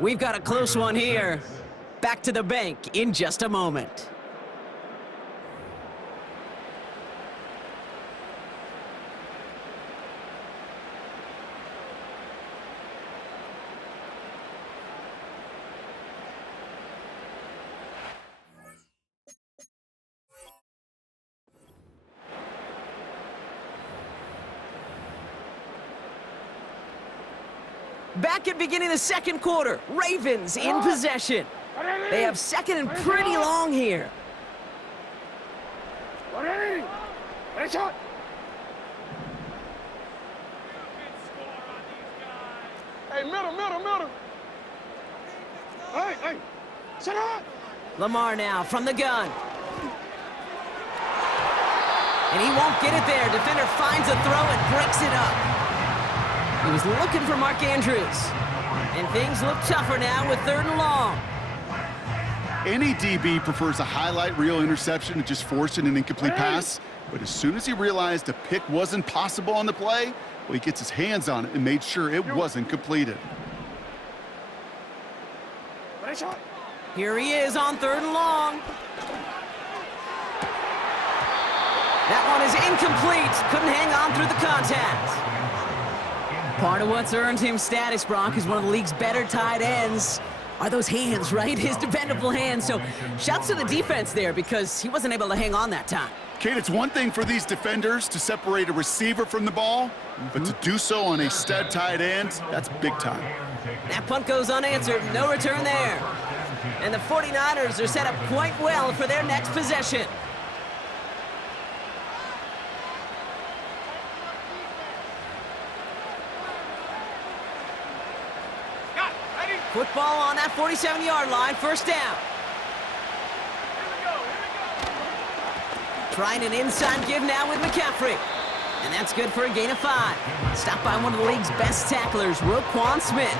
We've got a close one here. Back to the bank in just a moment. Back at beginning of the second quarter, Ravens in possession. They have second and pretty long here. Hey, middle. Hey, sit down. Lamar now from the gun. And he won't get it there. Defender finds a throw and breaks it up. He was looking for Mark Andrews. And things look tougher now with 3rd and long. Any DB prefers a highlight reel interception to just forcing an incomplete pass. But as soon as he realized a pick wasn't possible on the play, well, he gets his hands on it and made sure it wasn't completed. Here he is on 3rd and long. That one is incomplete. Couldn't hang on through the contact. Part of what's earned him status, Brock, is one of the league's better tight ends. Are those hands, right? His dependable hands. So shouts to the defense there because he wasn't able to hang on that time. Kate, it's one thing for these defenders to separate a receiver from the ball, but to do so on a stud tight end, that's big time. That punt goes unanswered. No return there. And the 49ers are set up quite well for their next possession. Football on that 47-yard line, 1st down. Trying an inside give now with McCaffrey. And that's good for a gain of 5. Stopped by one of the league's best tacklers, Roquan Smith.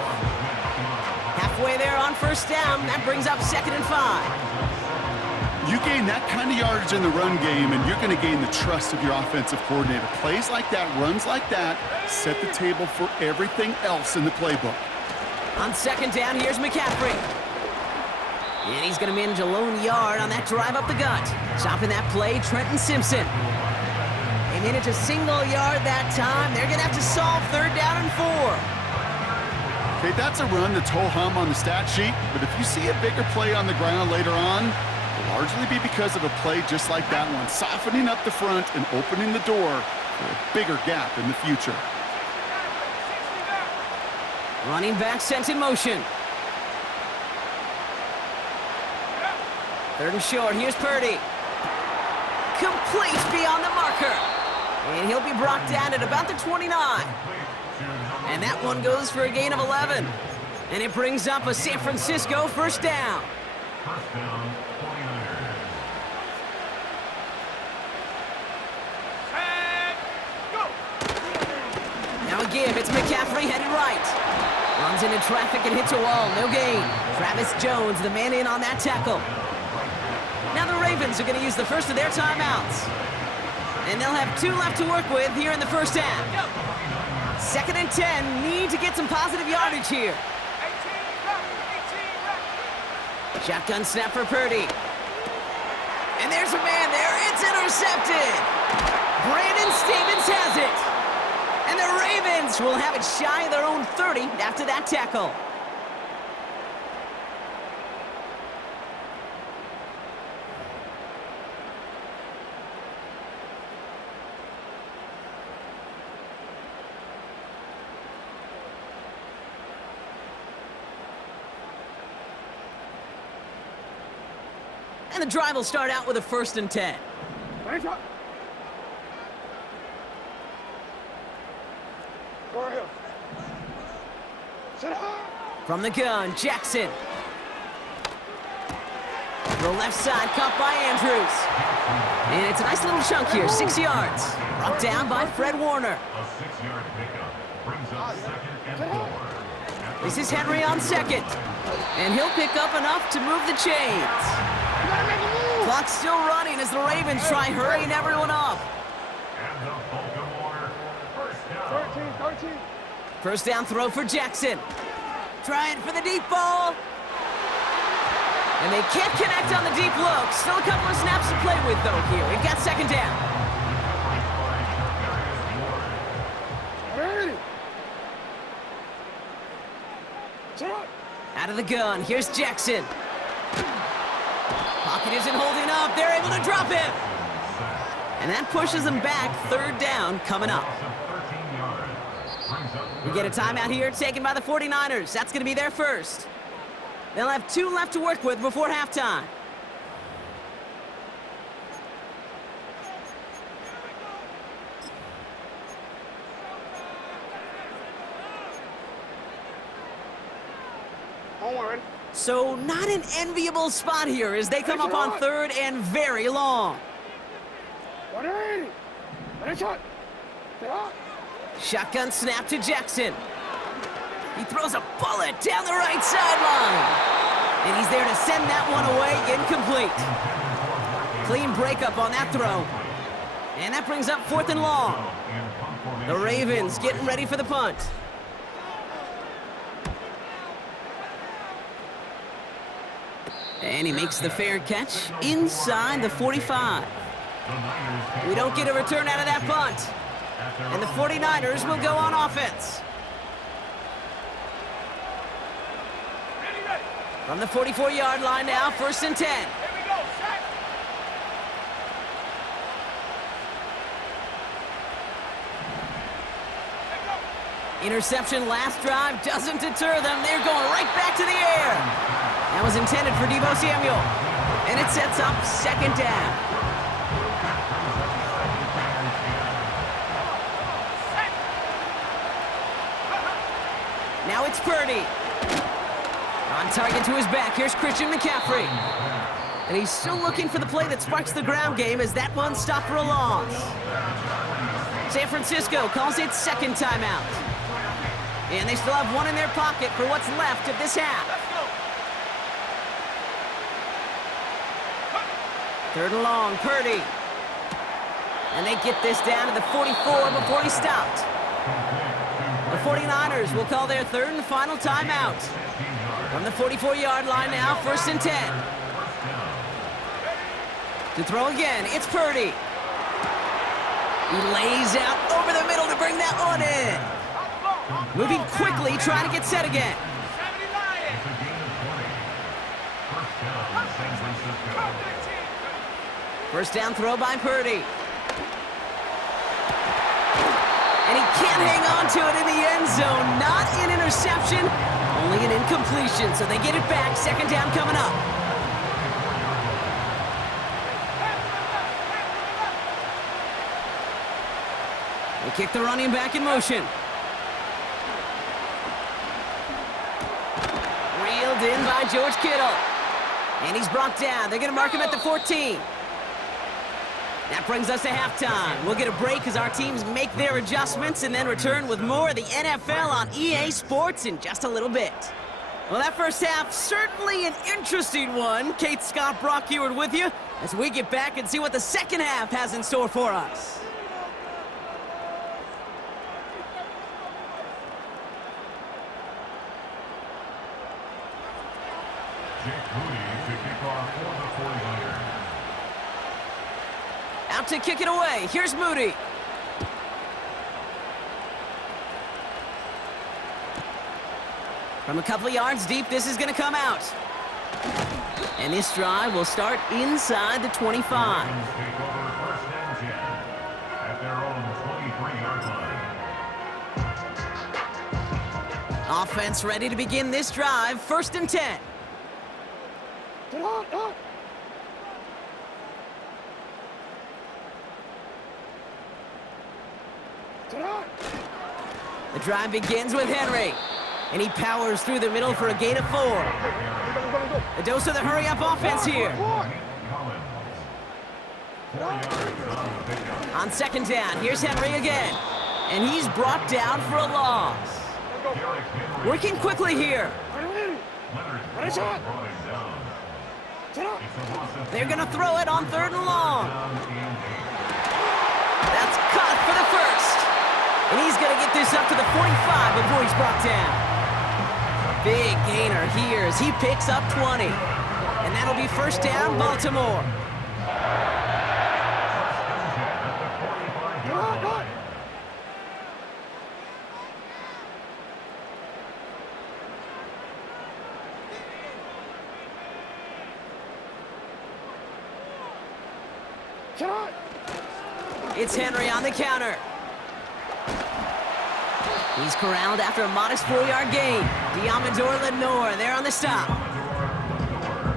Halfway there on 1st down, that brings up 2nd and 5. You gain that kind of yardage in the run game, and you're going to gain the trust of your offensive coordinator. Plays like that, runs like that, set the table for everything else in the playbook. On 2nd down, here's McCaffrey. And he's going to manage a lone yard on that drive up the gut. Stopping that play, Trenton Simpson. They manage a single yard that time. They're going to have to solve 3rd down and 4. Okay, that's a run that's ho-hum on the stat sheet, but if you see a bigger play on the ground later on, it'll largely be because of a play just like that one, softening up the front and opening the door for a bigger gap in the future. Running back sent in motion. 3rd and short, here's Purdy. Complete beyond the marker. And he'll be brought down at about the 29. And that one goes for a gain of 11. And it brings up a San Francisco 1st down. Now a give, it's McCaffrey headed right. Runs into traffic and hits a wall, no gain. Travis Jones, the man in on that tackle. Now the Ravens are going to use the first of their timeouts. And they'll have 2 left to work with here in the 1st half. 2nd and 10, need to get some positive yardage here. Shotgun snap for Purdy. And there's a man there, it's intercepted. Brandon Stevens has it. And the Ravens will have it shy of their own 30 after that tackle. And the drive will start out with a 1st and 10. From the gun, Jackson. The left side caught by Andrews. And it's a nice little chunk here, 6 yards. Brought down by Fred Warner. A 6-yard pickup brings up 2nd and 4. This is Henry on 2nd. And he'll pick up enough to move the chains. Clock's still running as the Ravens try hurrying everyone up. And the Baltimore 1st down. 13. 1st down throw for Jackson. Trying for the deep ball. And they can't connect on the deep look. Still a couple of snaps to play with, though, here. We've got second down. Ready. Set up. Out of the gun, here's Jackson. Pocket isn't holding up. They're able to drop him. And that pushes them back. Third down coming up. We get a timeout here taken by the 49ers. That's going to be their first. They'll have 2 left to work with before halftime. On one, ready. So not an enviable spot here as they come up on third and very long. Ready. Ready, shot. Set up. Shotgun snap to Jackson. He throws a bullet down the right sideline. And he's there to send that one away, incomplete. Clean breakup on that throw. And that brings up 4th and long. The Ravens getting ready for the punt. And he makes the fair catch inside the 45. We don't get a return out of that punt. And the 49ers will go on offense. From the 44-yard line now, 1st and 10. Here we go, sack. Interception last drive doesn't deter them. They're going right back to the air. That was intended for Deebo Samuel. And it sets up second down. Now it's Purdy. On target to his back. Here's Christian McCaffrey. And he's still looking for the play that sparks the ground game as that one stopped for a loss. San Francisco calls it second timeout. And they still have one in their pocket for what's left of this half. Third and long, Purdy. And they get this down to the 44 before he stopped. The 49ers will call their third and final timeout. From the 44-yard line now, 1st and 10. To throw again, it's Purdy. He lays out over the middle to bring that one in. Moving quickly, trying to get set again. First down throw by Purdy. And he can't hang on to it in the end zone. Not an interception, only an incompletion. So they get it back. Second down coming up. They kick the running back in motion. Reeled in by George Kittle. And he's brought down. They're going to mark him at the 14. That brings us to halftime. We'll get a break as our teams make their adjustments and then return with more of the NFL on EA Sports in just a little bit. Well, that first half, certainly an interesting one. Kate Scott, Brock Ewart with you as we get back and see what the second half has in store for us. Out to kick it away. Here's Moody. From a couple of yards deep, this is going to come out. And this drive will start inside the 25. Offense ready to begin this drive. 1st and 10. The drive begins with Henry. And he powers through the middle for a gain of 4. A dose of the hurry-up offense here. On second down, here's Henry again. And he's brought down for a loss. Working quickly here. They're going to throw it on 3rd and long. That's caught for the first. And he's going to get this up to the 45 before he's brought down. Big gainer here as he picks up 20. And that'll be first down, Baltimore. Come on, come on. Sit on. It's Henry on the counter. He's corralled after a modest 4-yard gain. Diamador Lenore there on the stop.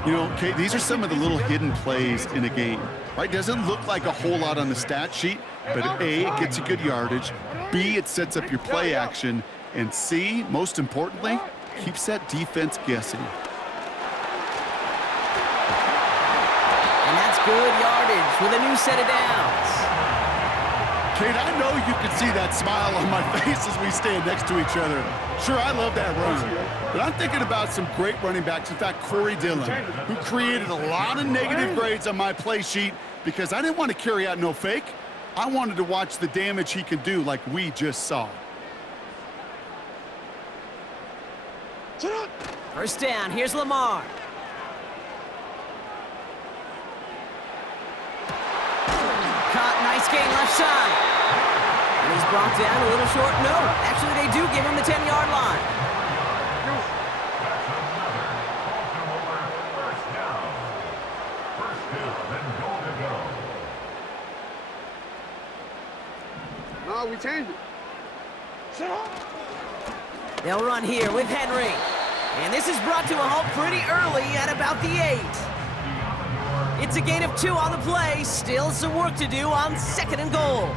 You know, Kate, these are some of the little hidden plays in a game, right? Doesn't look like a whole lot on the stat sheet, but A, it gets you good yardage, B, it sets up your play action, and C, most importantly, keeps that defense guessing. And that's good yardage with a new set of downs. Kate, I know you can see that smile on my face as we stand next to each other. Sure, I love that run, but I'm thinking about some great running backs. In fact, Corey Dillon, who created a lot of negative grades on my play sheet because I didn't want to carry out no fake. I wanted to watch the damage he can do like we just saw. Sit on. First down, here's Lamar. Caught, nice gain left side. And he's brought down a little short. No, actually they do give him the 10-yard line. First down and goal to go. No, we changed it. Sit on. They'll run here with Henry. And this is brought to a halt pretty early at about the 8. It's a gain of 2 on the play. Still some work to do on 2nd and goal.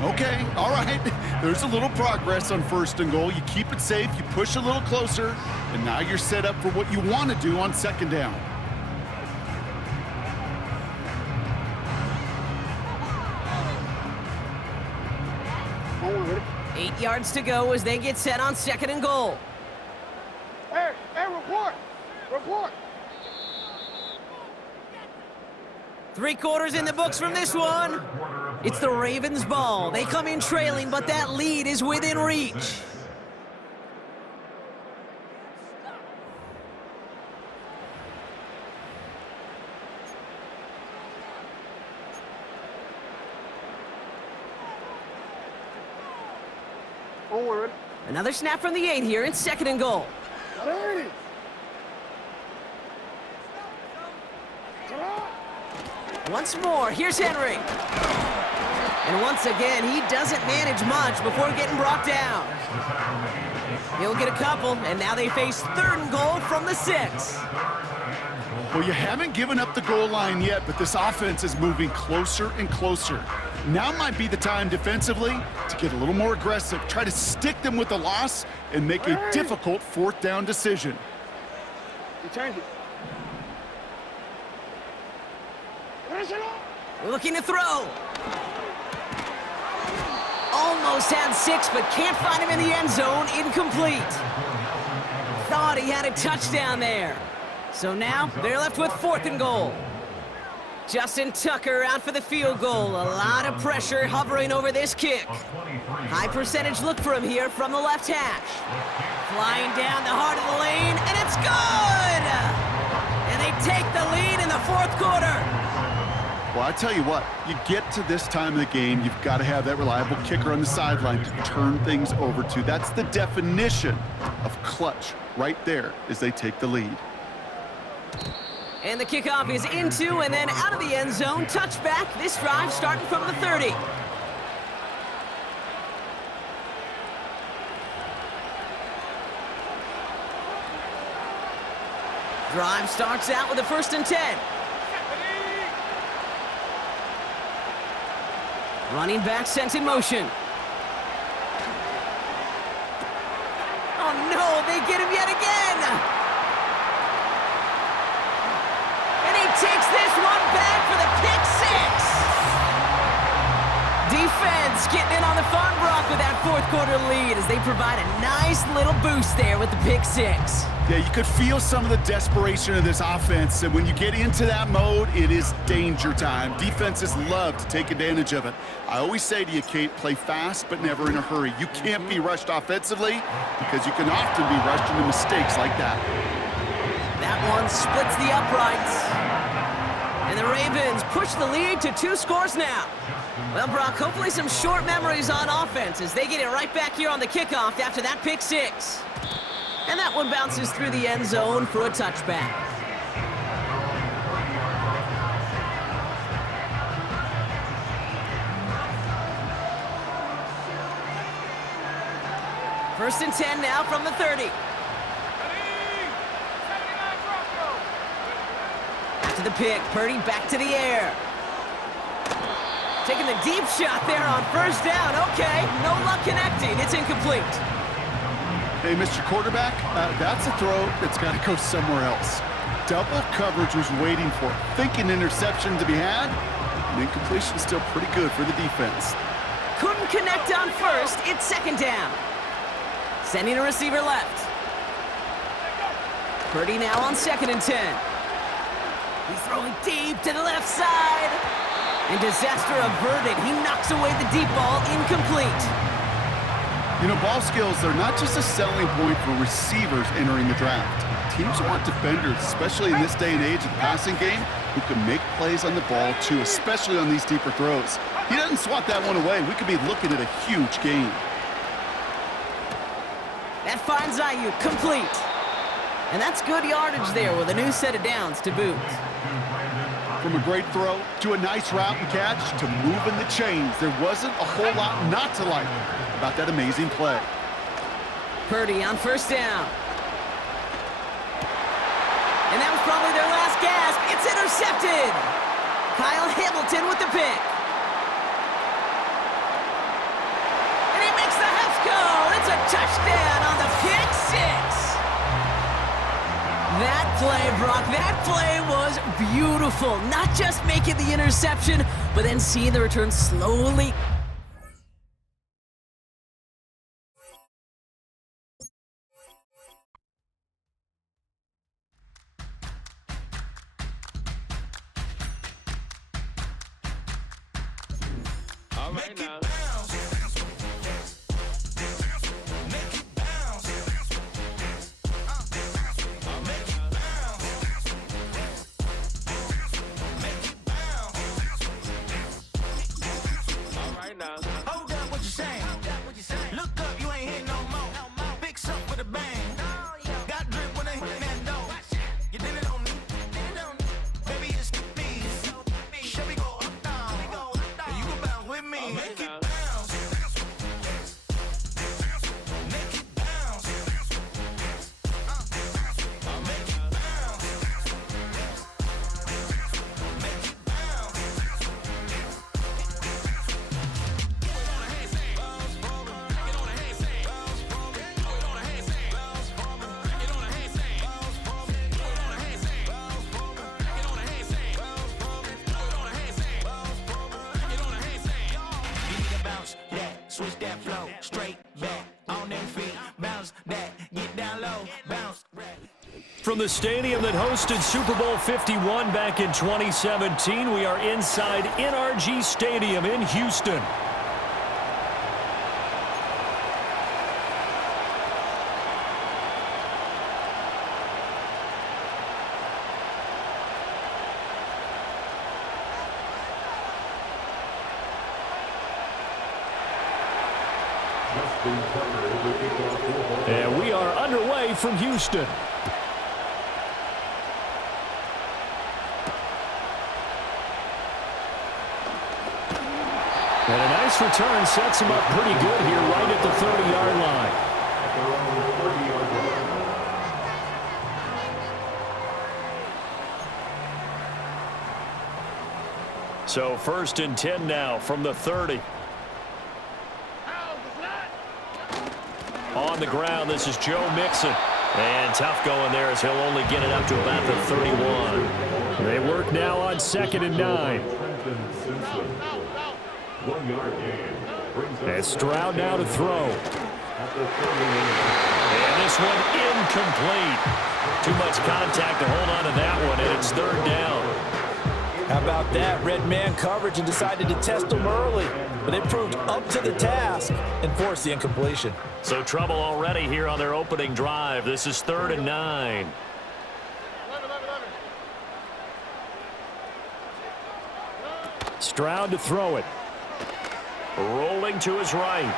Okay, all right. There's a little progress on 1st and goal. You keep it safe, you push a little closer, and now you're set up for what you want to do on 2nd down. Hold on, ready? 8 yards to go as they get set on 2nd and goal. Hey, report. Report. 3 quarters in the books from this one. It's the Ravens' ball. They come in trailing, but that lead is within reach. Hold on, ready? Another snap from the 8 here. It's 2nd and goal. Ready. Sit on. Once more, here's Henry. And once again, he doesn't manage much before getting brought down. He'll get a couple, and now they face 3rd and goal from the 6. Well, you haven't given up the goal line yet, but this offense is moving closer and closer. Now might be the time defensively to get a little more aggressive, try to stick them with the loss, and make a difficult 4th down decision. We changed it. Sit on. Looking to throw. Almost had 6, but can't find him in the end zone. Incomplete. Thought he had a touchdown there. So now they're left with 4th and goal. Justin Tucker out for the field goal. A lot of pressure hovering over this kick. High percentage look for him here from the left hash. Flying down the heart of the lane, and it's good! And they take the lead in the 4th quarter. Well, I tell you what, you get to this time of the game, you've got to have that reliable kicker on the sideline to turn things over to. That's the definition of clutch right there as they take the lead. And the kickoff is into and then out of the end zone. Touchback. This drive starting from the 30. Drive starts out with a 1st and 10. Running back sent in motion. Oh no, they get him yet again! And he takes this one back for the pick 6! Defense getting in on the fun block with that 4th quarter lead as they provide a nice little boost there with the pick 6. Yeah, you could feel some of the desperation of this offense, and when you get into that mode, it is danger time. Defenses love to take advantage of it. I always say to you, Kate, play fast but never in a hurry. You can't be rushed offensively because you can often be rushed into mistakes like that. That one splits the uprights. And the Ravens push the lead to 2 scores now. Well, Brock, hopefully some short memories on offense as they get it right back here on the kickoff after that pick 6. And that one bounces through the end zone for a touchback. First and 10 now from the 30. After the pick, Purdy back to the air. Taking the deep shot there on first down. Okay, no luck connecting. It's incomplete. Hey, Mr. Quarterback, that's a throw that's got to go somewhere else. Double coverage was waiting for it. Thinking interception to be had, and incompletion still pretty good for the defense. Couldn't connect on first. It's second down. Sending a receiver left. Purdy now on second and 10. He's throwing deep to the left side. And disaster averted. He knocks away the deep ball, incomplete. You know, ball skills, they're not just a selling point for receivers entering the draft. Teams want defenders, especially in this day and age of the passing game, who can make plays on the ball too, especially on these deeper throws. He doesn't swat that one away. We could be looking at a huge game. That finds Ayuk complete. And that's good yardage there with a new set of downs to boot. From a great throw to a nice route and catch to moving the chains, there wasn't a whole lot not to like about that amazing play. Purdy on first down. And that was probably their last gasp. It's intercepted. Kyle Hamilton with the pick. And he makes the house call. It's a touchdown on the pick 6. That play, Brock, that play was beautiful. Not just making the interception, but then seeing the return slowly. All right now. Hold up, what you saying? Look up, you ain't hitting no more. Fix up with a bang. Got drip when I hit that door. You did it on me. Baby, it's me. Shall we go up, down? And you can bounce with me. Make it bounce. Make it bounce. Make it bounce. Make it bounce. Switch that flow, straight back, on them feet, bounce that, get down low, bounce. From the stadium that hosted Super Bowl 51 back in 2017, we are inside NRG Stadium in Houston. And we are underway from Houston. And a nice return sets him up pretty good here right at the 30-yard line. So first and 10 now from the 30. On the ground, this is Joe Mixon. And tough going there as he'll only get it up to about the 31. They work now on 2nd and 9. 1 yard gain. And Stroud now to throw. And this one incomplete. Too much contact to hold on to that one, and it's third down. How about that? Red man coverage and decided to test them early. But they proved up to the task and forced the incompletion. So trouble already here on their opening drive. This is 3rd and 9. Stroud to throw it. Rolling to his right.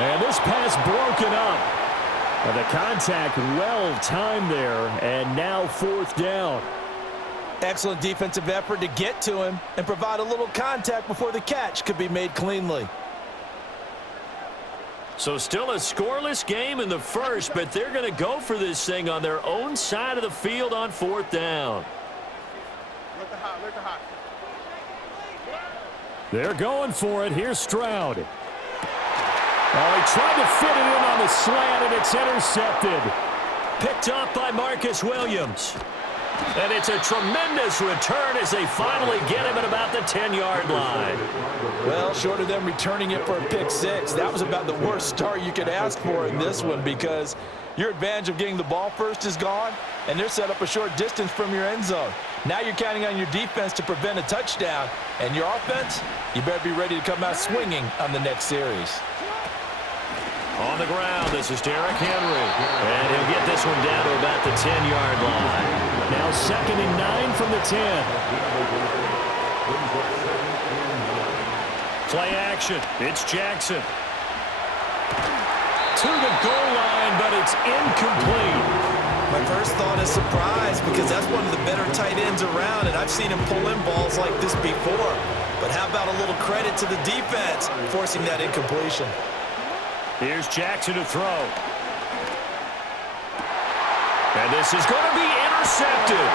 And this pass broken up. And the contact well timed there, and now 4th down. Excellent defensive effort to get to him and provide a little contact before the catch could be made cleanly. So still a scoreless game in the first, but they're going to go for this thing on their own side of the field on 4th down. They're going for it. Here's Stroud. Oh, he tried to fit it in on the slant, and it's intercepted. Picked up by Marcus Williams. And it's a tremendous return as they finally get him at about the 10-yard line. Well, short of them returning it for a pick six, that was about the worst start you could ask for in this one because your advantage of getting the ball first is gone, and they're set up a short distance from your end zone. Now you're counting on your defense to prevent a touchdown, and your offense, you better be ready to come out swinging on the next series. On the ground, this is Derrick Henry. And he'll get this one down to about the 10-yard line. Now 2nd and 9 from the 10. Play action. It's Jackson. To the goal line, but it's incomplete. My first thought is surprise because that's one of the better tight ends around, and I've seen him pull in balls like this before. But how about a little credit to the defense forcing that incompletion? Here's Jackson to throw. And this is going to be intercepted.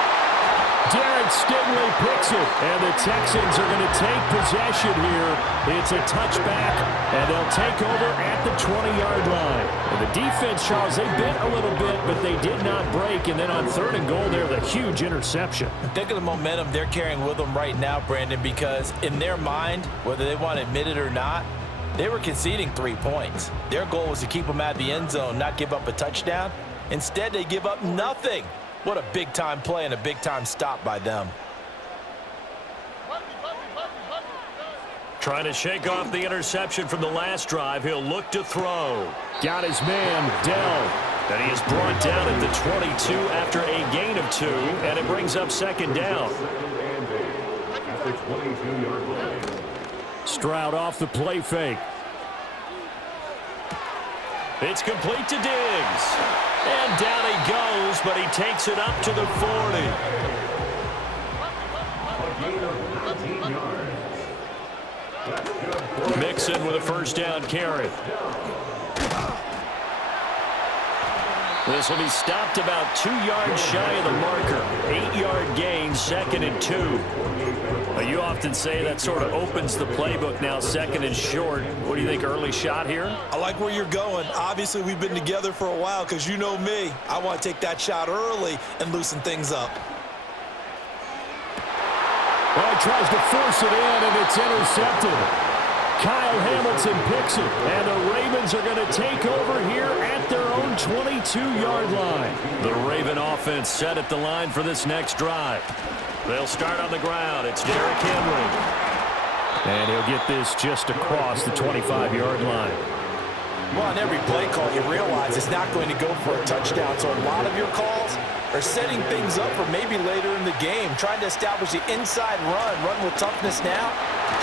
Derek Stingley picks it, and the Texans are going to take possession here. It's a touchback, and they'll take over at the 20-yard line. And the defense, Charles, they bit a little bit, but they did not break. And then on 3rd and goal, they're the huge interception. Think of the momentum they're carrying with them right now, Brandon, because in their mind, whether they want to admit it or not, they were conceding 3 points. Their goal was to keep them out of the end zone, not give up a touchdown. Instead, they give up nothing. What a big-time play and a big-time stop by them. Trying to shake off the interception from the last drive. He'll look to throw. Got his man, Dell. And he is brought down at the 22 after a gain of 2, and it brings up 2nd down. Stroud off the play fake. It's complete to Diggs. And down he goes, but he takes it up to the 40. Mixon with a 1st down carry. This will be stopped about 2 yards shy of the marker. 8-yard gain, 2nd and 2. You often say that sort of opens the playbook now, 2nd and short. What do you think, early shot here? I like where you're going. Obviously, we've been together for a while because you know me. I want to take that shot early and loosen things up. Well, he tries to force it in, and it's intercepted. Kyle Hamilton picks it, and the Ravens are going to take over here at their own 22-yard line. The Raven offense set at the line for this next drive. They'll start on the ground. It's Derrick Henry. And he'll get this just across the 25-yard line. Well, on every play call, you realize it's not going to go for a touchdown. So a lot of your calls are setting things up for maybe later in the game, trying to establish the inside run with toughness now,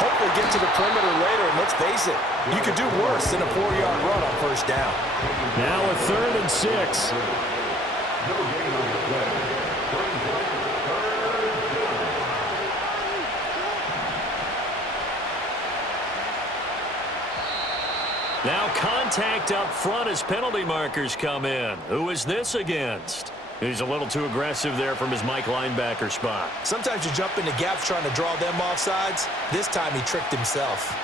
hopefully get to the perimeter later. And let's face it, you could do worse than a 4-yard run on 1st down. Now a 3rd and 6. Now contact up front as penalty markers come in. Who is this against? He's a little too aggressive there from his Mike linebacker spot. Sometimes you jump into gaps trying to draw them off sides. This time he tricked himself.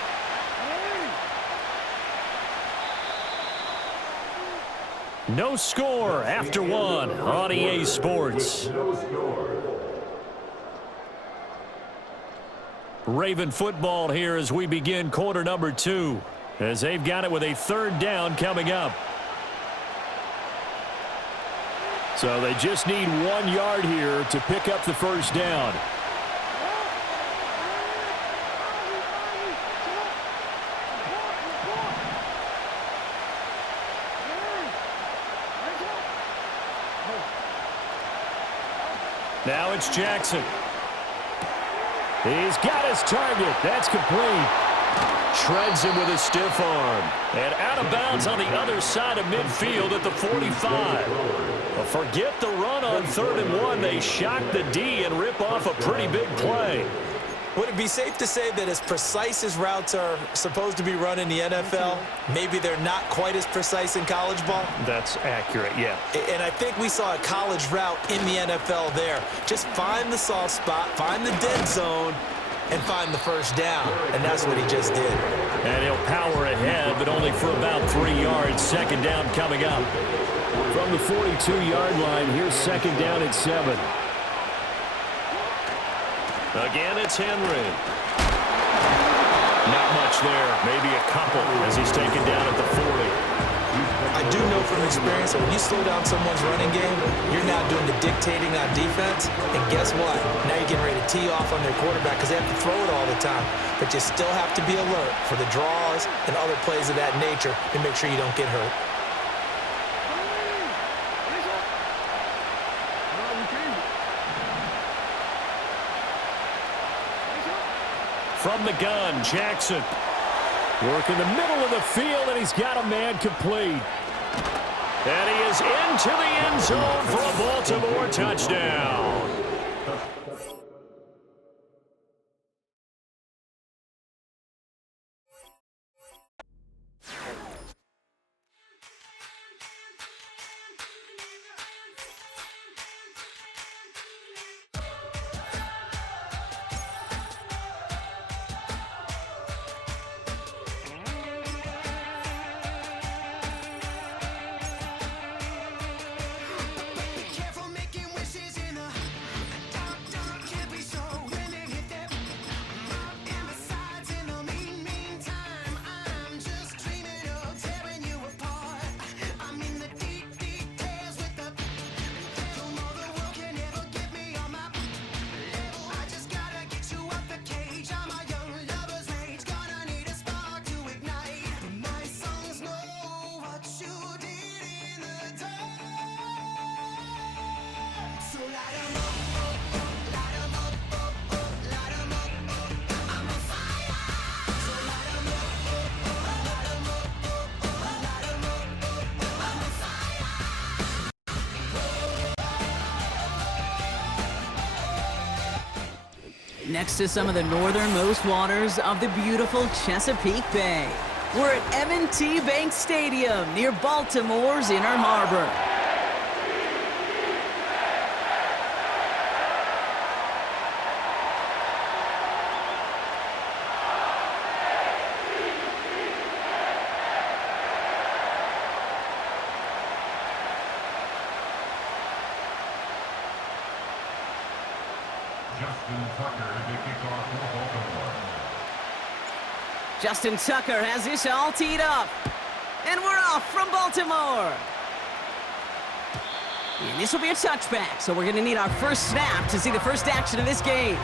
No score after 1 on EA Sports. Raven football here as we begin quarter number 2. As they've got it with a 3rd down coming up. So they just need 1 yard here to pick up the first down. Now it's Jackson. He's got his target. That's complete. Shreds him with a stiff arm. And out of bounds on the other side of midfield at the 45. Well, forget the run on 3rd and 1. They shock the D and rip off a pretty big play. Would it be safe to say that as precise as routes are supposed to be run in the NFL, maybe they're not quite as precise in college ball? That's accurate, yeah. And I think we saw a college route in the NFL there. Just find the soft spot, find the dead zone, and find the first down. And that's what he just did. And he'll power ahead, but only for about 3 yards. Second down coming up. From the 42-yard line, here's second down at 7. Again, it's Henry. Not much there. Maybe a couple as he's taken down at the 40. I do know from experience that when you slow down someone's running game, you're now doing the dictating on defense. And guess what? Now you're getting ready to tee off on their quarterback because they have to throw it all the time. But you still have to be alert for the draws and other plays of that nature to make sure you don't get hurt. From the gun, Jackson. Work in the middle of the field, and he's got a man complete. And he is into the end zone for a Baltimore touchdown. Next to some of the northernmost waters of the beautiful Chesapeake Bay. We're at M&T Bank Stadium near Baltimore's Inner Harbor. Justin Tucker has this all teed up. And we're off from Baltimore. And this will be a touchback, so we're going to need our first snap to see the first action of this game.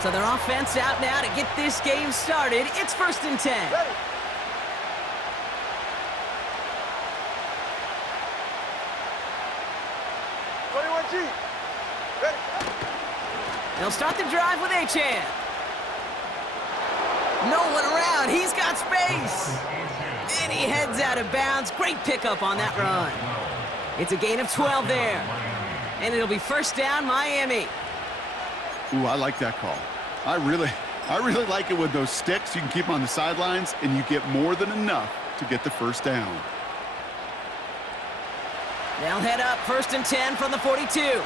So their offense out now to get this game started. It's 1st and 10. Ready. Ready. They'll start the drive with Achane. No one around. He's got space. And he heads out of bounds. Great pickup on that run. It's a gain of 12 there. And it'll be first down, Miami. Ooh, I like that call. I really like it with those sticks. You can keep them on the sidelines, and you get more than enough to get the first down. They'll head up 1st and 10 from the 42. Ready.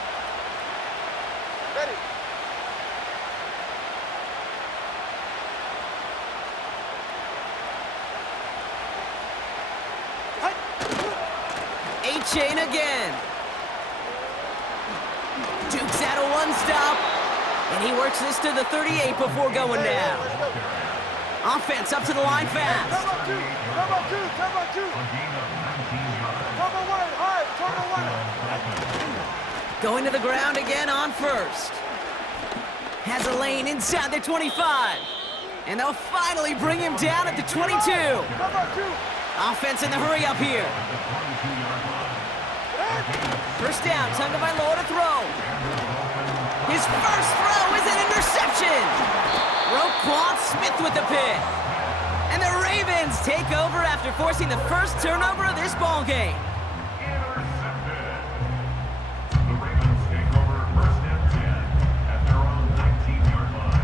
Achane again. Dukes out a one-stop. And he works this to the 38 before going down. Offense up to the line fast. Turbo two. Turbo one, hard, turbo one. Going to the ground again on first. Has a lane inside the 25. And they'll finally bring him down at the 22. Offense in the hurry up here. First down, time by Lowe to throw. His first throw is an interception. Roquan Smith with the pick. And the Ravens take over after forcing the first turnover of this ball game. Intercepted. The Ravens take over first and 10 at their own 19-yard line.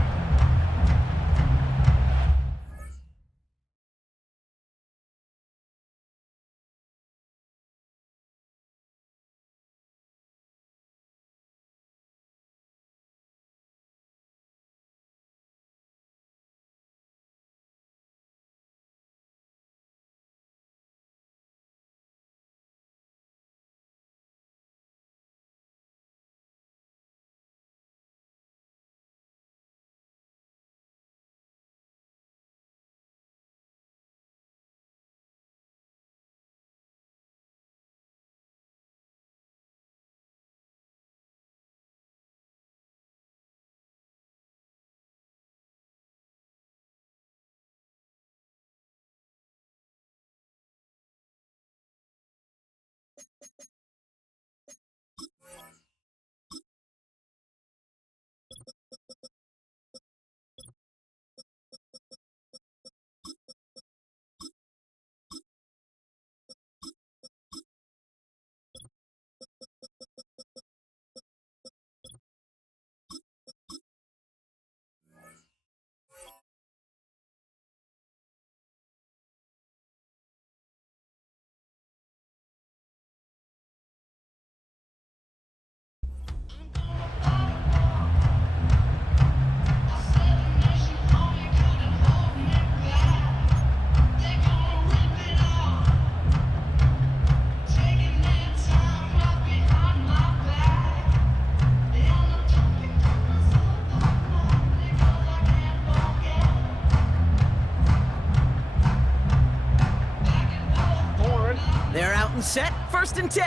They're out and set, first and 10.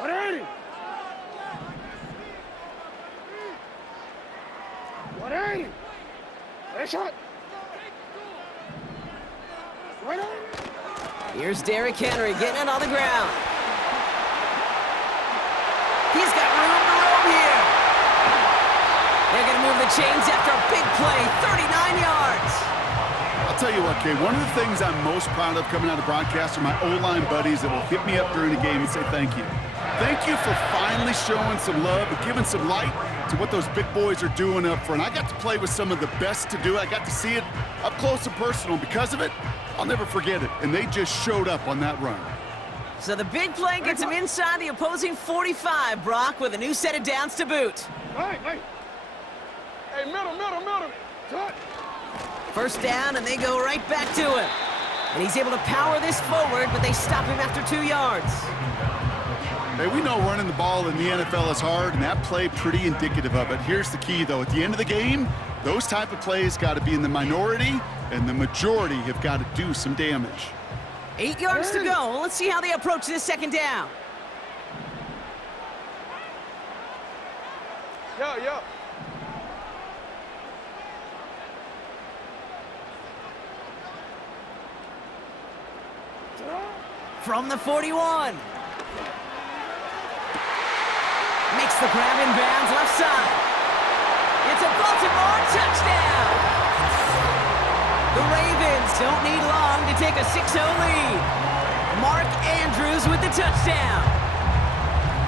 180. 180. Headshot. 180. Here's Derrick Henry getting it on the ground. He's got room to roam here. They're going to move the chains after a big play, 39 yards. I'll tell you what, Kay, one of the things I'm most proud of coming out of broadcast are my O-line buddies that will hit me up during the game and say thank you. Thank you for finally showing some love and giving some light to what those big boys are doing up front. I got to play with some of the best to do it. I got to see it up close and personal. Because of it, I'll never forget it. And they just showed up on that run. So the big play gets him inside the opposing 45, Brock, with a new set of downs to boot. Hey, middle. Cut. First down, and they go right back to him. And he's able to power this forward, but they stop him after 2 yards. Hey, we know running the ball in the NFL is hard, and that play pretty indicative of it. Here's the key, though. At the end of the game, those type of plays got to be in the minority, and the majority have got to do some damage. 8 yards to go. Let's see how they approach this second down. Yo. From the 41. Makes the grab in bounds left side. It's a Baltimore touchdown. The Ravens don't need long to take a 6-0 lead. Mark Andrews with the touchdown.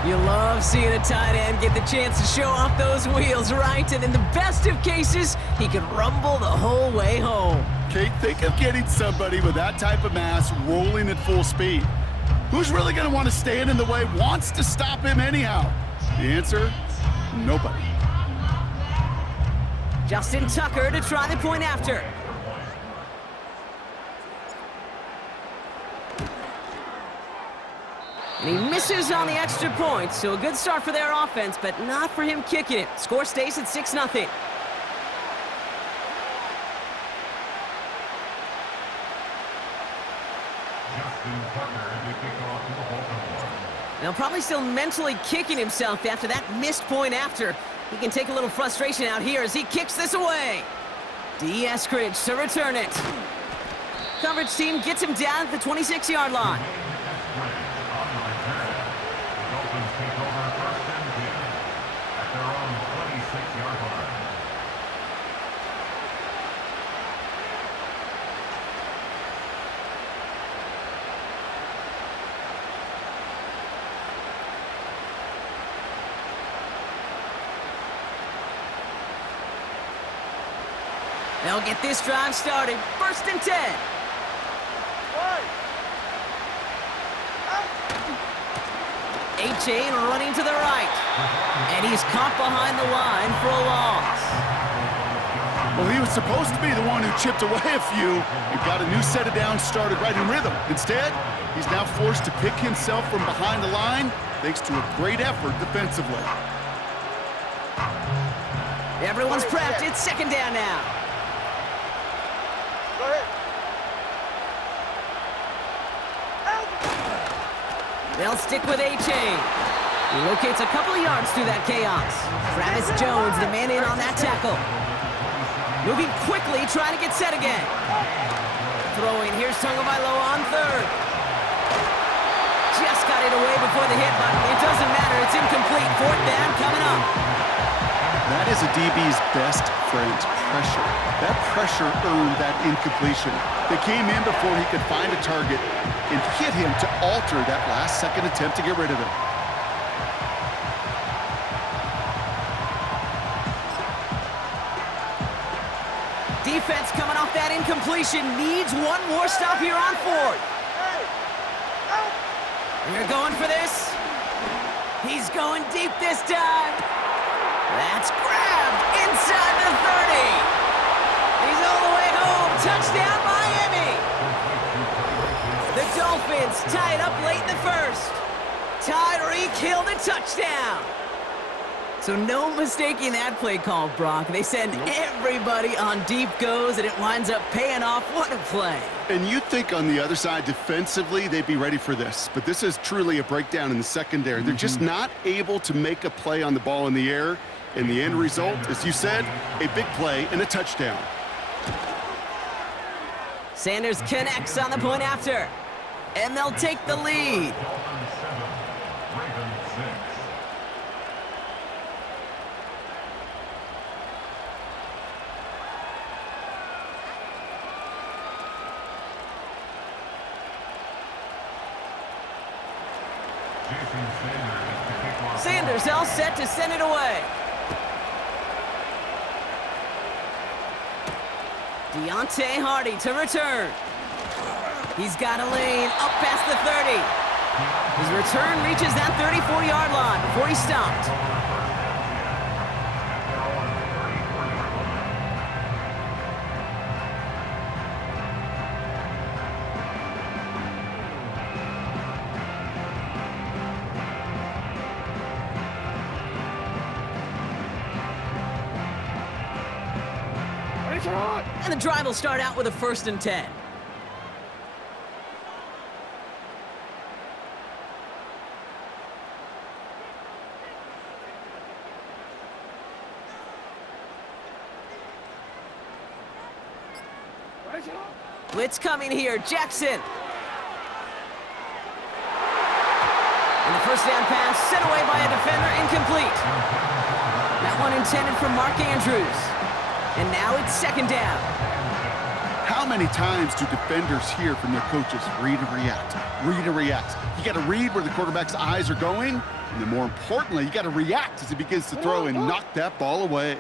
You love seeing a tight end get the chance to show off those wheels, right? And in the best of cases, he can rumble the whole way home. Kate, think of getting somebody with that type of mass rolling at full speed. Who's really going to want to stand in the way, wants to stop him anyhow? The answer, nobody. Justin Tucker to try the point after. And he misses on the extra point, so a good start for their offense, but not for him kicking it. Score stays at 6-0. Now probably still mentally kicking himself after that missed point after. He can take a little frustration out here as he kicks this away. D. Eskridge to return it. Coverage team gets him down at the 26-yard line. They'll get this drive started. 1st and 10. A-Chain running to the right. And he's caught behind the line for a loss. Well, he was supposed to be the one who chipped away a few and got a new set of downs started right in rhythm. Instead, he's now forced to pick himself from behind the line thanks to a great effort defensively. Everyone's prepped. It's 2nd down now. Go ahead. They'll stick with A-Chain. He locates a couple of yards through that chaos. Travis Jones, the man in on that tackle. Moving quickly, trying to get set again. Throwing, here's Tagovailoa on 3rd. Just got it away before the hit button. It doesn't matter, it's incomplete. 4th down coming up. That is a DB's best friend, pressure. That pressure earned that incompletion. They came in before he could find a target and hit him to alter that last-second attempt to get rid of it. Defense coming off that incompletion needs one more stop here on 4th. They're going for this. He's going deep this time. That's grabbed inside the 30. He's all the way home. Touchdown, Miami. The Dolphins tie it up late in the 1st. Tyreek Hill the touchdown. So no mistaking that play call, Brock. They send everybody on deep goes, and it winds up paying off. What a play. And you'd think on the other side defensively they'd be ready for this, but this is truly a breakdown in the secondary. They're just not able to make a play on the ball in the air. And the end result, as you said, a big play and a touchdown. Sanders connects on the point after, and they'll take the lead. Sanders all set to send it away. Deontay Hardy to return. He's got a lane up past the 30. His return reaches that 34-yard line before he's stopped. And the drive will start out with a 1st and 10. Blitz coming here, Jackson. And the 1st down pass sent away by a defender, incomplete. That one intended for Mark Andrews. And now it's 2nd down. How many times do defenders hear from their coaches, read and react, read and react? You got to read where the quarterback's eyes are going, and then more importantly, you got to react as he begins to throw and knock that ball away.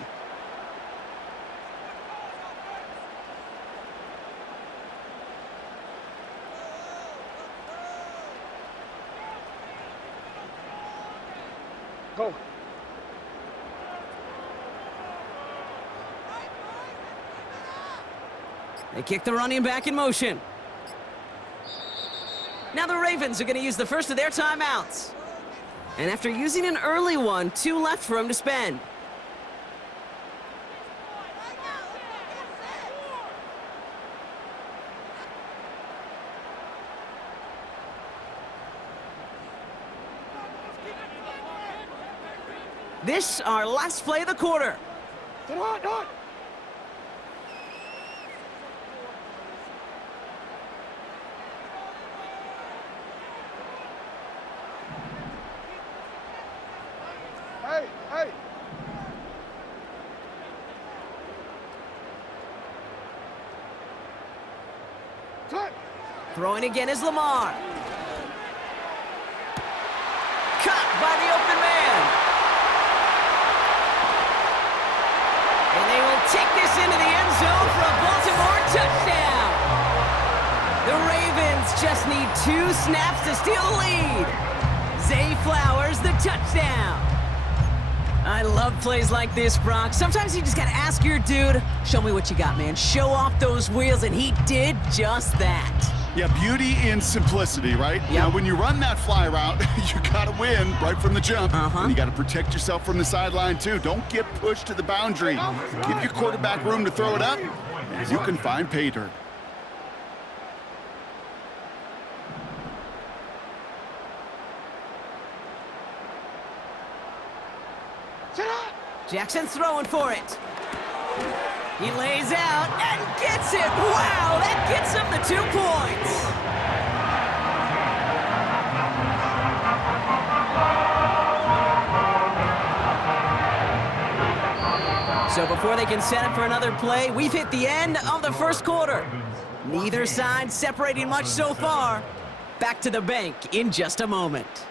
Go. They kick the running back in motion. Now the Ravens are going to use the first of their timeouts. And after using an early one, 2 left for him to spend. This, our last play of the quarter. Hey, hey. Touch. Throwing again is Lamar. Caught by the open man. And they will take this into the end zone for a Baltimore touchdown. The Ravens just need 2 snaps to steal the lead. Zay Flowers, the touchdown. I love plays like this, Brock. Sometimes you just gotta ask your dude, show me what you got, man. Show off those wheels, and he did just that. Yeah, beauty in simplicity, right? Yep. Now, when you run that fly route, you got to win right from the jump. Uh-huh. And you got to protect yourself from the sideline, too. Don't get pushed to the boundary. Give your quarterback room to throw it up, and you can find pay dirt. Jackson throwing for it. He lays out and gets it. Wow, that gets him the 2 points. So before they can set up for another play, we've hit the end of the first quarter. Neither side separating much so far. Back to the bank in just a moment.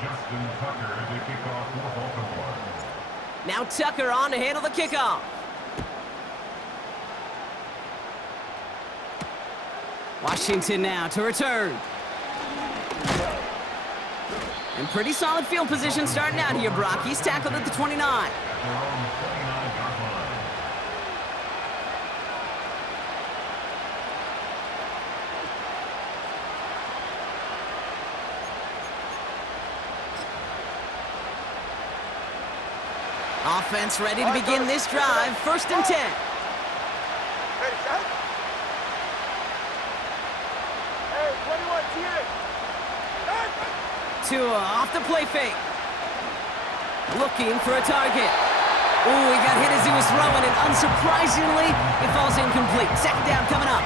Justin Tucker to kick off for Baltimore. Now Tucker on to handle the kickoff. Washington now to return. And pretty solid field position starting out here, Brock. He's tackled at the 29. At their own 29-yard line. Offense ready to begin this drive. 1st and 10. Hey, shot. Hey, 21, TA. Hey. Tua off the play fake. Looking for a target. Ooh, he got hit as he was throwing, and unsurprisingly, it falls incomplete. 2nd down coming up.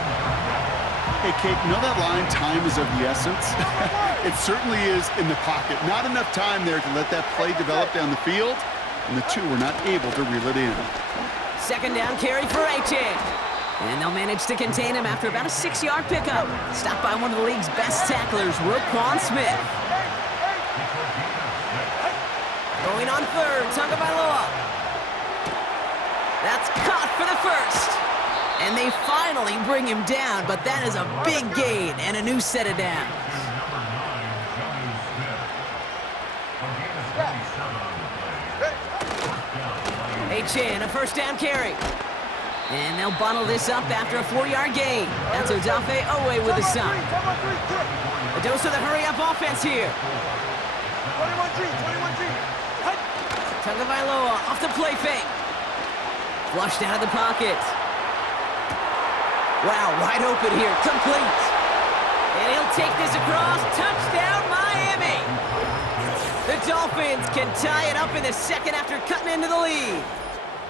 Hey, Kate, you know that line, time is of the essence? It certainly is in the pocket. Not enough time there to let that play develop down the field, and the 2 were not able to reel it in. 2nd down carry for Achan. And they'll manage to contain him after about a 6-yard pickup. Stopped by one of the league's best tacklers, Roquan Smith. Going on 3rd, Tagovailoa. That's caught for the 1st. And they finally bring him down, but that is a big gain and a new set of downs. Achan, a 1st down carry. And they'll bundle this up after a 4-yard gain. That's Odafe Owe with a stop. A dose of the hurry-up offense here. 21G. Tagovailoa off the play fake. Flushed out of the pocket. Wow, wide open here, complete. And he'll take this across. Touchdown, Miami. The Dolphins can tie it up in the 2nd after cutting into the lead.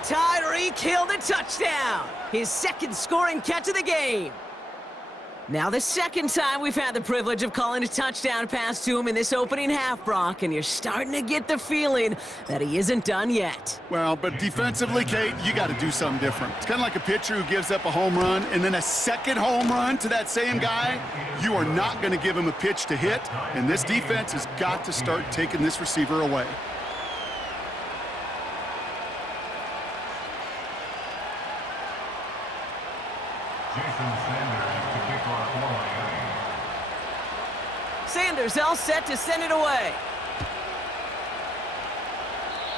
Tyreek Hill the touchdown. His 2nd scoring catch of the game. Now the second time we've had the privilege of calling a touchdown pass to him in this opening half, Brock, and you're starting to get the feeling that he isn't done yet. Well, but defensively, Kate, you got to do something different. It's kind of like a pitcher who gives up a home run and then a second home run to that same guy. You are not going to give him a pitch to hit, and this defense has got to start taking this receiver away. Jason Sanders to kick off Miami. Sanders all set to send it away.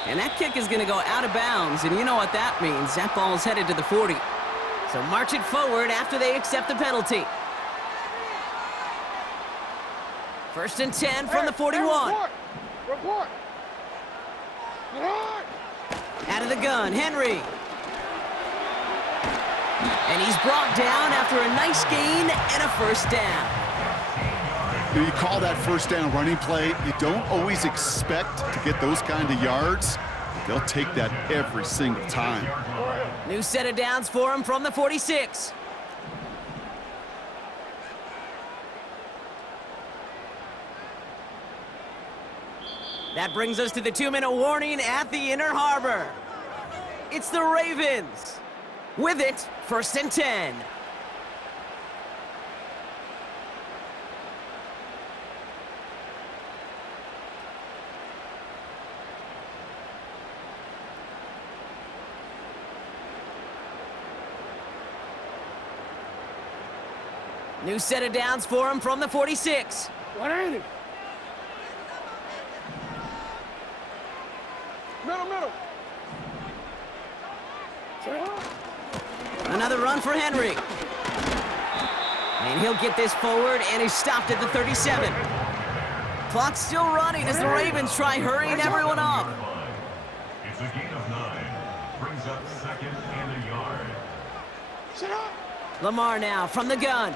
And that kick is going to go out of bounds, and you know what that means. That ball is headed to the 40. So march it forward after they accept the penalty. 1st and 10 from the 41. Report. Out of the gun, Henry. And he's brought down after a nice gain and a first down. You call that first down running play. You don't always expect to get those kind of yards. They'll take that every single time. New set of downs for him from the 46. That brings us to the 2-minute warning at the Inner Harbor. It's the Ravens. With it, 1st and 10. New set of downs for him from the 46. 180. Middle. Another run for Henry. And he'll get this forward, and he's stopped at the 37. Clock's still running as the Ravens try hurrying everyone up. It's a gain of 9. Brings up 2nd and a yard. Lamar now from the gun.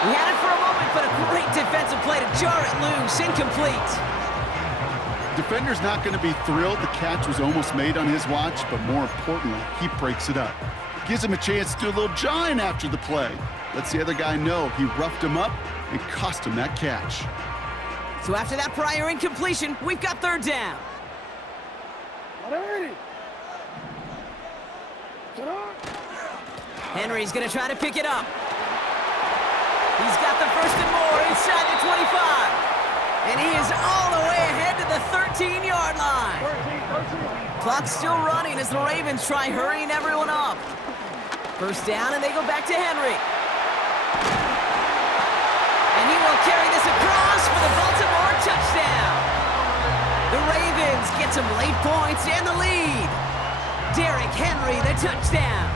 He had it for a moment, but a great defensive play to jar it loose. Incomplete. Defender's not going to be thrilled the catch was almost made on his watch, but more importantly, he breaks it up. Gives him a chance to do a little jawing after the play. Lets the other guy know he roughed him up and cost him that catch. So after that prior incompletion, we've got 3rd down. 180. Henry's going to try to pick it up. He's got the 1st and more inside the 25. And he is all the way ahead to the 13-yard line. 13. Clock's still running as the Ravens try hurrying everyone up. 1st down, and they go back to Henry. And he will carry this across for the Baltimore touchdown. The Ravens get some late points and the lead. Derrick Henry, the touchdown.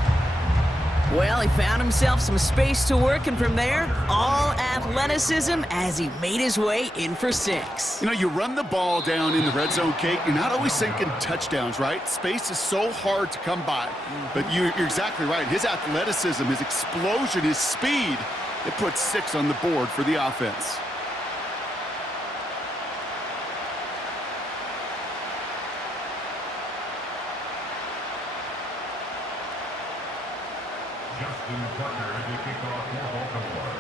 Well, he found himself some space to work, and from there, all athleticism as he made his way in for 6. You know, you run the ball down in the red zone, Kate, you're not always thinking touchdowns, right? Space is so hard to come by. But you're exactly right. His athleticism, his explosion, his speed, it puts 6 on the board for the offense. Justin Tucker to kick off for Baltimore.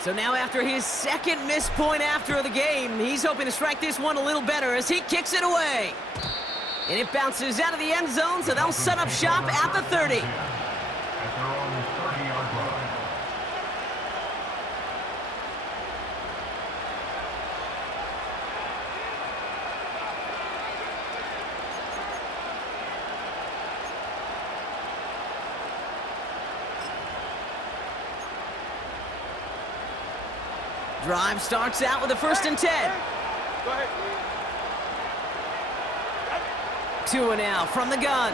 So now after his 2nd missed point after the game, he's hoping to strike this one a little better as he kicks it away. And it bounces out of the end zone, so they'll set up shop at the 30. At their own 30-yard line. Drive starts out with a 1st and 10. Go ahead. 2 and out from the gun.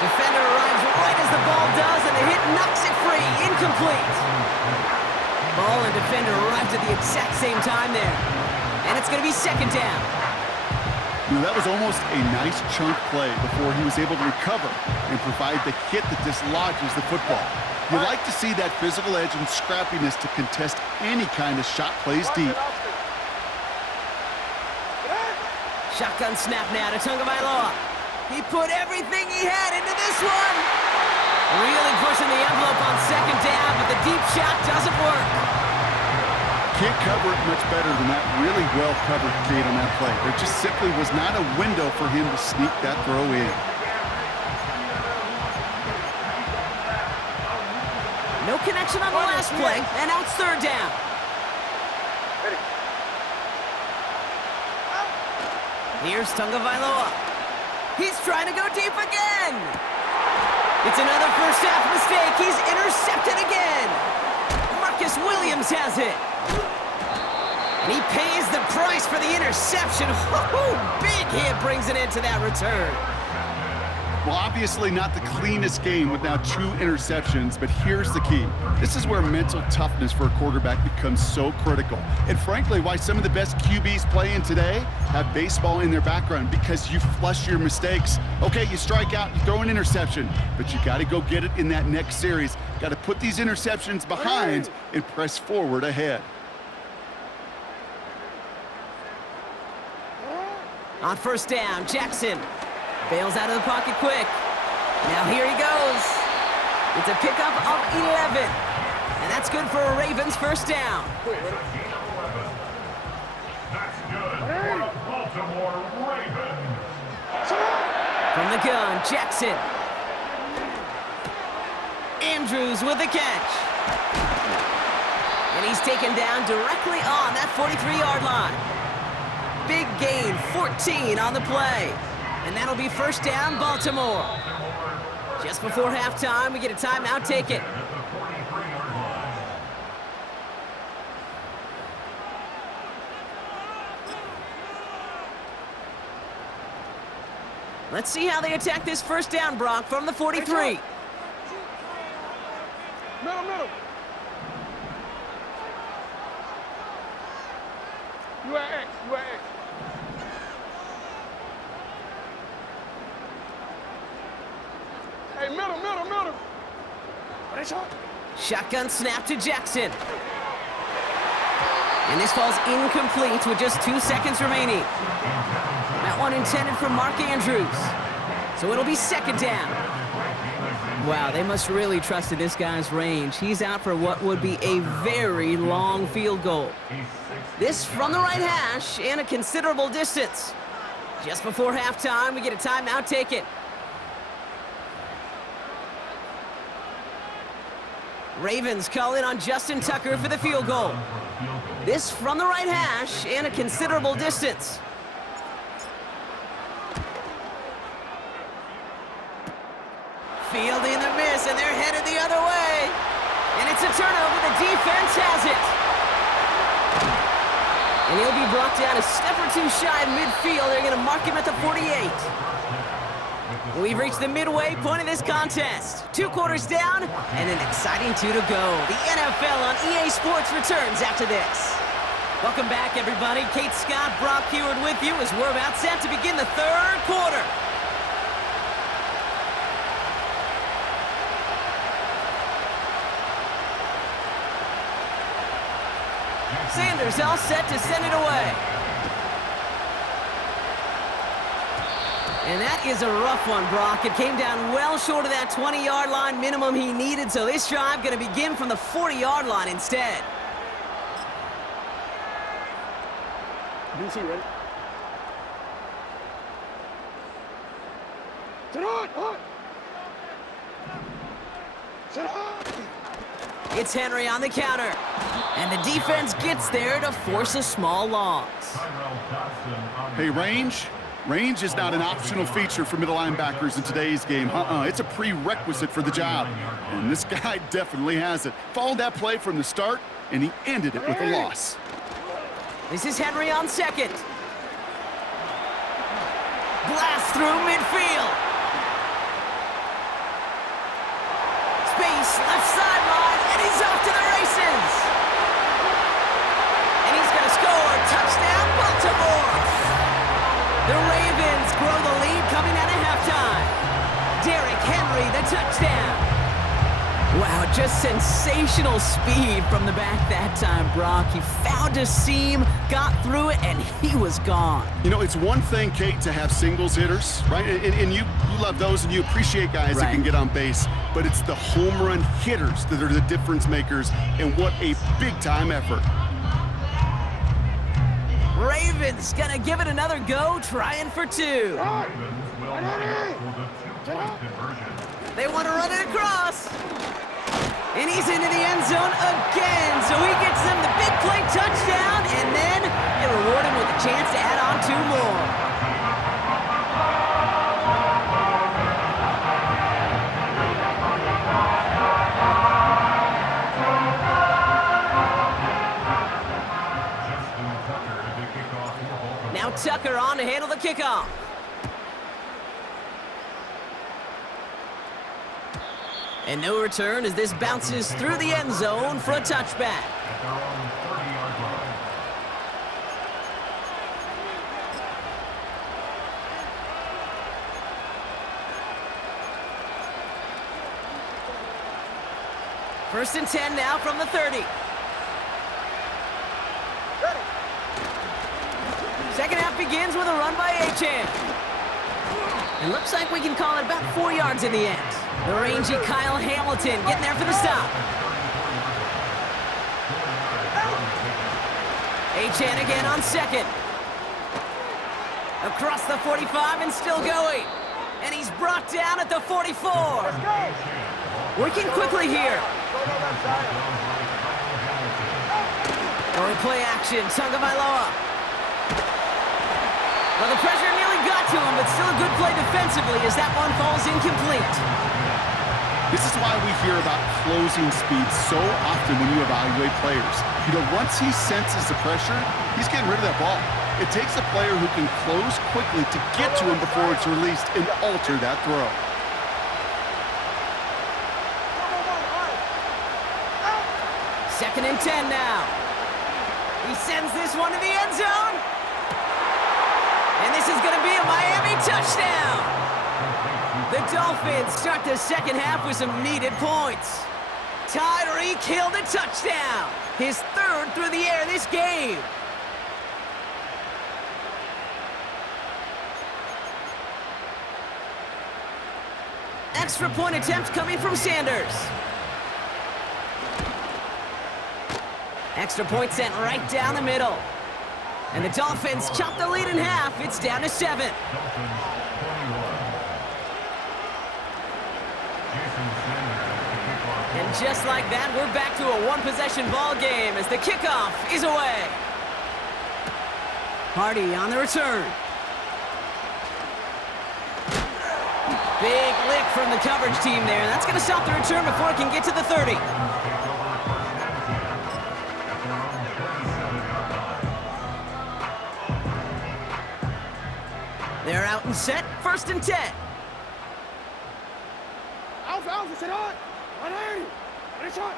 Defender arrives right as the ball does, and the hit knocks it free. Incomplete. Ball and defender arrived at the exact same time there. And it's going to be 2nd down. You know, that was almost a nice chunk play before he was able to recover and provide the hit that dislodges the football. You like to see that physical edge and scrappiness to contest any kind of shot plays deep. Shotgun snap now to Tagovailoa. He put everything he had into this one. Really pushing the envelope on second down, but the deep shot doesn't work. Can't cover it much better than that. Really well covered, Kate, on that play. There just simply was not a window for him to sneak that throw in. No connection on the last play, and now it's third down. Here's Tagovailoa. He's trying to go deep again. It's another first half mistake. He's intercepted again. Marcus Williams has it. And he pays the price for the interception. Woo-hoo! Big hit brings it into that return. Well, obviously not the cleanest game with now 2 interceptions, but here's the key. This is where mental toughness for a quarterback becomes so critical. And frankly, why some of the best QBs playing today have baseball in their background, because you flush your mistakes. Okay, you strike out, you throw an interception, but you got to go get it in that next series. Got to put these interceptions behind and press forward ahead. On first down, Jackson bails out of the pocket quick. Now here he goes. It's a pickup of 11. And that's good for a Ravens first down. That's good for a Baltimore Ravens. From the gun, Jackson. Andrews with the catch. And he's taken down directly on that 43-yard line. Big gain, 14 on the play. And that'll be first down, Baltimore. Just before halftime, we get a timeout. Take it. Let's see how they attack this first down, Brock, from the 43. Middle. You at X. Hey, middle. Shotgun snap to Jackson. And this falls incomplete with just 2 seconds remaining. That one intended for Mark Andrews. So it'll be second down. Wow, they must really trusted this guy's range. He's out for what would be a very long field goal. This from the right hash and a considerable distance. Just before halftime, we get a timeout. Take it. Ravens call in on Justin Tucker for the field goal. This from the right hash and a considerable distance. Fielding the miss, and they're headed the other way. And it's a turnover. The defense has it. And he'll be brought down a step or two shy of midfield. They're going to mark him at the 48. We've reached the midway point of this contest. 2 quarters down and an exciting 2 to go. The NFL on EA Sports returns after this. Welcome back, everybody. Kate Scott, Brock Heward with you as we're about set to begin the third quarter. Sanders all set to send it away. And that is a rough one, Brock. It came down well short of that 20-yard line minimum he needed, so this drive going to begin from the 40-yard line instead. DC, ready? Sit on! Sit on! It's Henry on the counter. And the defense gets there to force a small loss. Hey, range is not an optional feature for middle linebackers in today's game. It's a prerequisite for the job. And this guy definitely has it. Followed that play from the start, and he ended it with a loss. This is Henry on second. Blast through midfield. Space, left sideline, and he's off to the races. And he's going to score. Touchdown, Baltimore. The Ravens grow the lead coming out of halftime. Derrick Henry, the touchdown. Wow, Oh, just sensational speed from the back that time, Brock. He found a seam, got through it, and he was gone. You know, it's one thing, Kate, to have singles hitters, right? And you love those and you appreciate guys that can get on base. But it's the home run hitters that are the difference makers, and what a big-time effort. Ravens gonna give it another go, trying for two. They want to run it across. And he's into the end zone again, so he gets them the big play touchdown, and then they reward him with a chance to add on two more. Now Tucker on to handle the kickoff. And no return as this bounces through the end zone for a touchback. At their own 30-yard line. First and 10 now from the 30. Second half begins with a run by Achane. It looks like we can call it about 4 yards in the end. The rangy Kyle Hamilton getting there for the stop. Achane again on second. Across the 45 and still going. And he's brought down at the 44. Working quickly here. Going play action, Tagovailoa. Well, the pressure nearly got to him, but still a good play defensively as that one falls incomplete. This is why we hear about closing speed so often when you evaluate players. You know, once he senses the pressure, he's getting rid of that ball. It takes a player who can close quickly to get to him before it's released and alter that throw. Second and 10 now. He sends this one to the end zone. And this is going to be a Miami touchdown. The Dolphins start the second half with some needed points. Tyreek Hill the touchdown. His third through the air this game. Extra point attempt coming from Sanders. Extra point sent right down the middle. And the Dolphins chop the lead in half. It's down to 7. And just like that, we're back to a one-possession ball game as the kickoff is away. Hardy on the return. Big lick from the coverage team there. That's going to stop the return before it can get to the 30. They're out and set. First and 10. Alpha, sit on. 180. Ready, shot.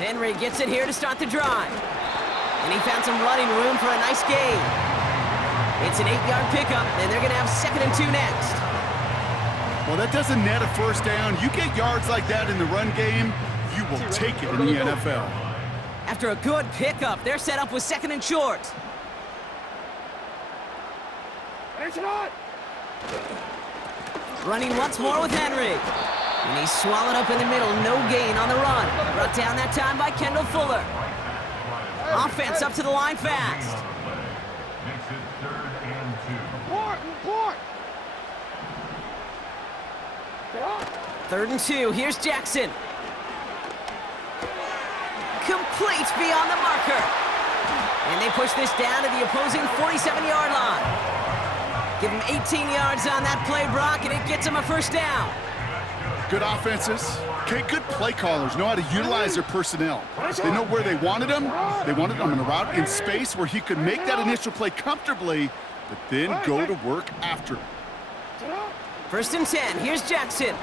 Henry gets it here to start the drive. And he found some running room for a nice gain. It's an 8-yard pickup, and they're going to have second and 2 next. Well, that doesn't net a first down. You get yards like that in the run game, you will take it in the NFL. After a good pickup, they're set up with second and short. Running once more with Henry. And he's swallowed up in the middle. No gain on the run. Brought down that time by Kendall Fuller. Offense up to the line fast. Makes it 3rd and 2. 3rd and 2. Here's Jackson. Complete beyond the marker. And they push this down to the opposing 47-yard line. Give him 18 yards on that play, Brock, and it gets him a first down. Good offenses. Okay, good play callers know how to utilize their personnel. They know where they wanted him. They wanted him in a route in space where he could make that initial play comfortably, but then go to work after. First and 10. Here's Jackson.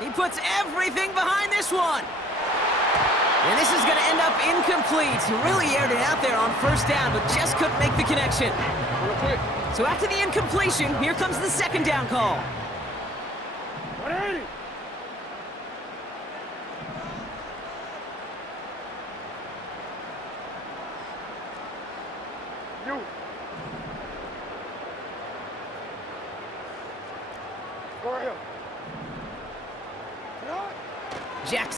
He puts everything behind this one. And this is going to end up incomplete. He really aired it out there on first down, but just couldn't make the connection. Real quick. So after the incompletion, here comes the second down call. 180. You. Go right here. Get on. Jackson.